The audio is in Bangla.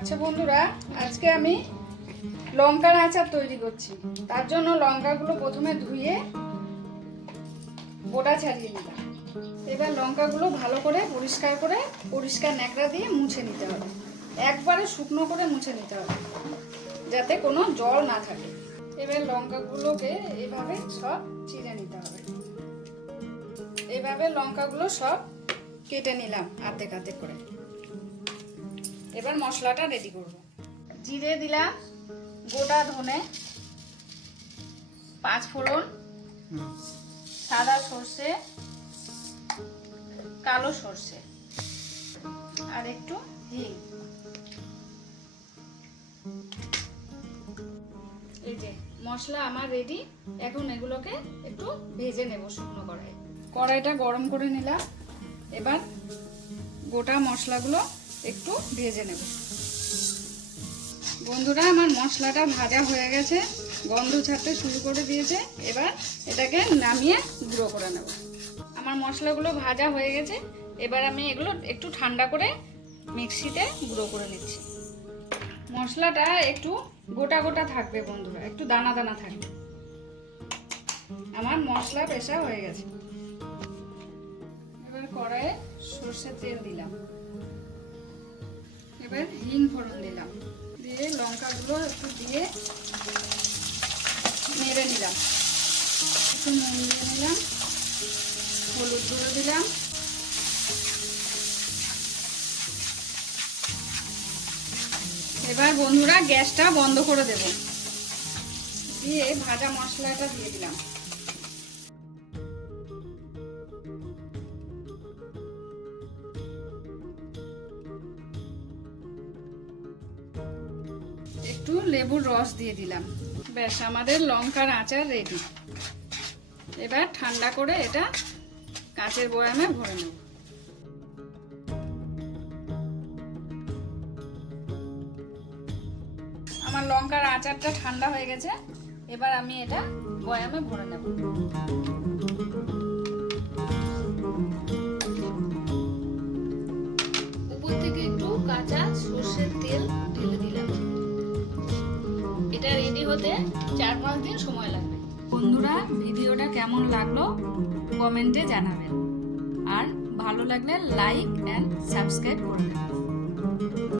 আচ্ছা বন্ধুরা, আজকে আমি লঙ্কার আচার তৈরি করছি। তার জন্য লঙ্কাগুলো প্রথমে ধুয়ে বোটা ছাড়িয়ে নিলাম। এবার লঙ্কাগুলো ভালো করে পরিষ্কার ন্যাকড়া দিয়ে মুছে নিতে হবে। একবারে শুকনো করে মুছে নিতে হবে যাতে কোনো জল না থাকে। এবার লঙ্কাগুলোকে এভাবে সব চিড়ে নিতে হবে। এভাবে লঙ্কাগুলো সব কেটে নিলাম আর্ধেক আর্ধেক করে। এবার মশলাটা রেডি করব। জিরে দিলাম, গোটা ধনে, 5 ফোড়ন, সাদা সর্ষে, কালো সর্ষে আর একটু হিং। এই যে মশলা আমার রেডি। এখন এগুলোকে একটু ভেজে নেব শুকনো কড়াই। কড়াইটা গরম করে নিলাম। এবার গোটা মশলাগুলো একটু ভেজে নেব। বন্ধুরা, আমার মশলাটা ভাজা হয়ে গেছে, গন্ধ ছাড়তে শুরু করে দিয়েছে। এবার এটাকে নামিয়ে গুঁড়ো করে নেব। আমার মশলাগুলো ভাজা হয়ে গেছে। এবার আমি এগুলো একটু ঠান্ডা করে মিক্সিতে গুঁড়ো করে নিচ্ছি। মশলাটা একটু গোটা গোটা থাকবে বন্ধুরা, একটু দানা দানা থাকবে। আমার মশলা পেশা হয়ে গেছে। এবার কড়াইয়ে সর্ষের তেল দিলাম। এবার হিং ফোড়ন দিলাম, দিয়ে লঙ্কাগুলো একটু দিয়ে নেড়ে নিলাম। একটু নুন দিয়ে নিলাম, হলুদ গুঁড়ো দিলাম, এবার বন্ধুরা গ্যাসটা বন্ধ করে দেব। দিয়ে ভাজা মশলাটা দিয়ে দিলাম। একটু লেবুর রস দিয়ে দিলাম। ব্যাস, আমাদের লঙ্কার আচার রেডি। এবার ঠান্ডা করে এটা কাঁচের বয়ামে ভরে নেব। আমার লঙ্কার আচারটা ঠান্ডা হয়ে গেছে। এবার আমি এটা বয়ামে ভরে নেব। উপর থেকে একটু কাঁচা সর্ষের তেল ঢেলে দিলাম। এটা রেডি হতে 4-5 দিন সময় লাগবে। বন্ধুরা, ভিডিওটা কেমন লাগলো কমেন্টে জানাবেন, আর ভালো লাগলে লাইক এন্ড সাবস্ক্রাইব করে দেবেন।